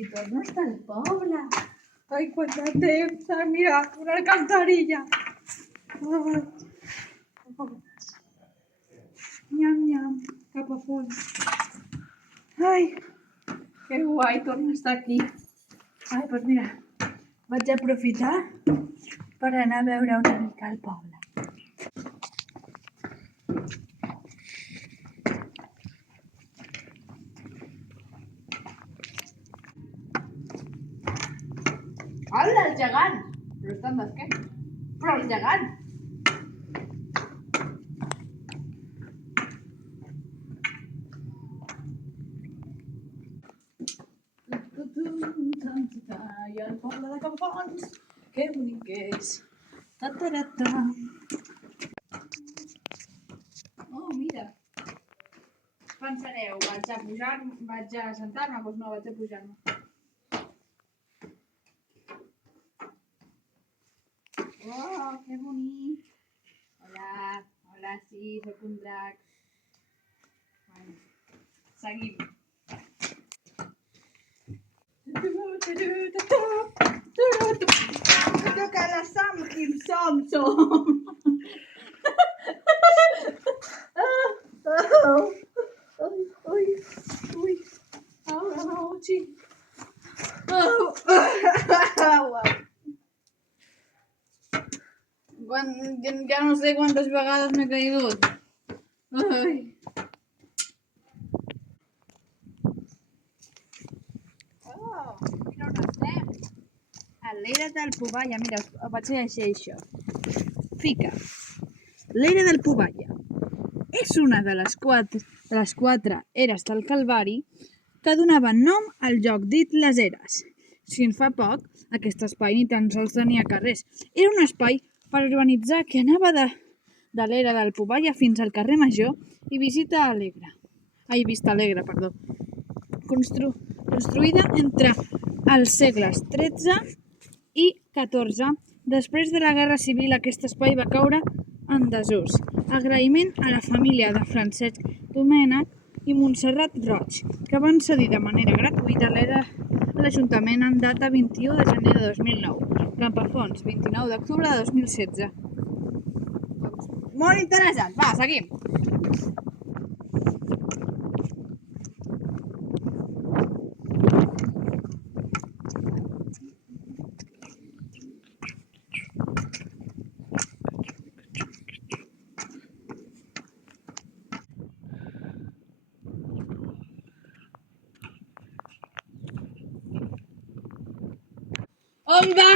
si torno està al poble. Ai, quant de temps, mira, una alcantarilla. Ai. Nyam, nyam, cap a fons. Ai, que guai, torno a estar aquí. Ai, doncs mira, vaig aprofitar per anar a veure una mica al poble. Hola, el gegant! Però estan d'esquena. Però el gegant! I el poble de Campons, que bonic que és. Ta-ta-ra-ta. Oh, mira. Pensareu, vaig a sentar-me? Doncs no, vaig a pujar-me. Oh, que bonic. Hola, hola, sí, sóc un drac. Bueno, seguim. Toca la Sam Kim Som Som. Ui. Auchi. Ja no sé quantes vegades m'he caigut. Ai. Oh, mira on estem. A l'era del Poballa. Mira, vaig a llegir això. Fica. L'era del Poballa és una de les quatre eres del Calvari que donaven nom al joc dit les eres. Fins fa poc, aquest espai ni tan sols tenia carrers. Era un espai per urbanitzar que anava de l'era del Poballa fins al carrer Major i Vista Alegre, construïda entre els segles XIII i XIV. Després de la Guerra Civil, aquest espai va caure en desús. Agraïment a la família de Francesc Domènech i Montserrat Roig, que van cedir de manera gratuïta l'era a l'Ajuntament en data 21 de gener de 2009. Campafons, 29 d'octubre de 2016. Molt interessant. Va, seguim. On va?